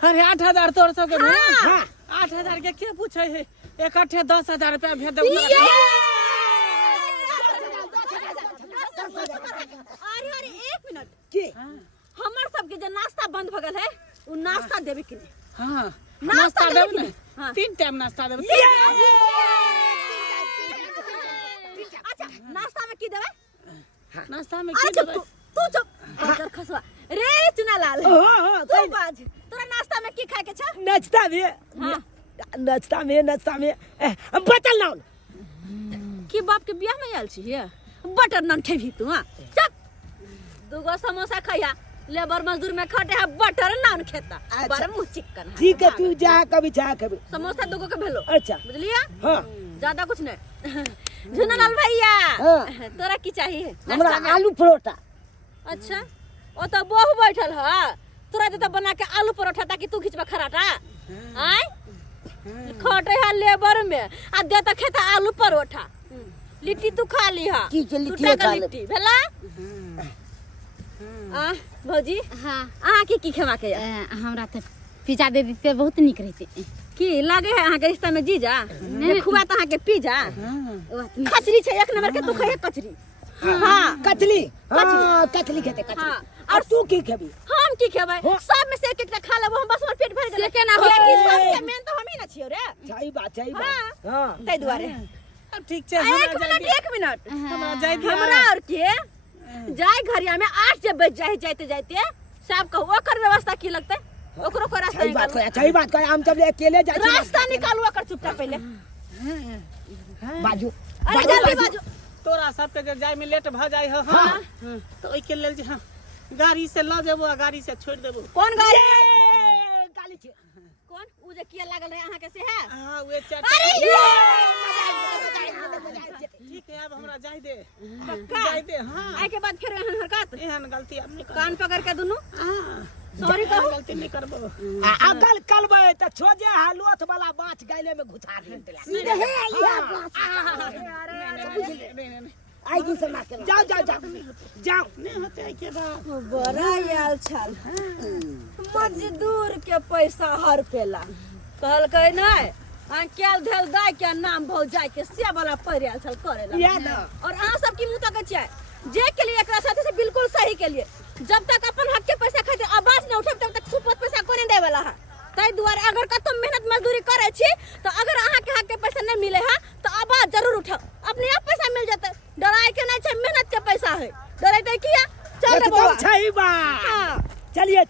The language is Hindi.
अरे 8,000 तोड़ सके 8,000 के क्या पूछे है इकट्ठे 10,000 रुपया भेज दे। अरे 1 मिनट के हमर सबके जे नाश्ता बंद भ गेल है उ नाश्ता देबे के नहीं। हां नाश्ता देबे ना 3 टाइम नाश्ता देबे। अच्छा नाश्ता में की देबे? नाश्ता में की देबे? तू चुप बकर खसवा रे चुनालाल। तू बाज तोरा नाश्ता में की खाए के छ? नाश्ता में बटल नान की बाप के बियाह में आयल छी ये बटर नान खेबी तू? हां चुप दूगो समोसा खइया लेबर मजदूर में खटे है बटर नान खाता बड़ा मुंह चिकन है। ठीक है तू जा कभी चाह कभी समोसा दूगो के भेलो। अच्छा बुझलिया? हां ज्यादा कुछ नहीं। झुनालाल भैया तोरा की चाहिए? हमरा आलू परोठा। अच्छा ओ तो बहु बैठल है तोरा दे तो बना के आलू परोठा ताकि तू खिचबा खराटा आय खटे है लेबर में आ दे तो खेता आलू परोठा लिट्टी तू खा ली हा की लिट्टी खा ले लिट्टी भेला आ भौजी हाँ अहाँ की खेवा के हमरा तो पिज्जा दे देते बहुत निक रहते। की लागे है अहाँ के रिश्ता में जीजा खुआ तो अहाँ के पिज्जा नहीं कचरी छे 1 नंबर के तू खाए कचरी। हां कचली कचली खेते कचली। हां और तू की खेबी? हम की खेबै सब में से एक खा लेबो हम बस हमर पेट भर गेल के ना हो कि सब के मेन तो हम ही ना छियो रे। सही बात हां तै दुआरे अब ठीक छे 1 मिनट हमरा जाय दिया। हमरा और के जाय घरिया में 8 जे बज जाए जाते सब कहू ओकर व्यवस्था की लगते ओकरो को रास्ता निकाल। सही बात कहे हम सब अकेले जाय छी रास्ता निकालू ओकर चुपचाप पहले बाजू। अरे जल्दी बाजू। तोरा सब के जाय में लेट भ जाय ह। हां तो ओइ के लेल जे हां गाड़ी से ल जेबो आ गाड़ी से छोड़ देबो। कौन गाड़ी? गाली छे कौन उ जे किया लागल रहे अहाँ के से है? हां वे चार अरे ठीक है अब हमरा जाय दे हां आइ के बाद फिर एहन हरकत एहन गलती अब नहीं कान पकड़ के दुनु हां सॉरी कहू गलती नहीं करबो। अगल कलबे त छोजे हालत वाला बाच गैले में घुसा दे सीधे है आई दिन से ना कर जाओ नहीं होते है के बात बड़ा याल छल मजदूर के पैसा हर पेला कहल कहे नहीं अंकेल धल दाय के नाम भौ जाय के से वाला परियाल छल करेला। और अहाँ सब की मुंह तक छै जे के लिए एकरा साथे से बिल्कुल सही के लिए जब तक अपन हक के पैसा खातिर आवाज न उठब तब तक सुपत पैसा कोने दे वाला है। तै दुआरे अगर कतौ मेहनत मजदूरी करे छी तो अगर अहाँ के हक के पैसा नहीं मिले है तो आवाज जरूर उठाओ अपने आप पैसा मिल जाते। डराए के नहीं छै मेहनत के पैसा है डराई किया चल रे बाबा। सही बात हां चलिए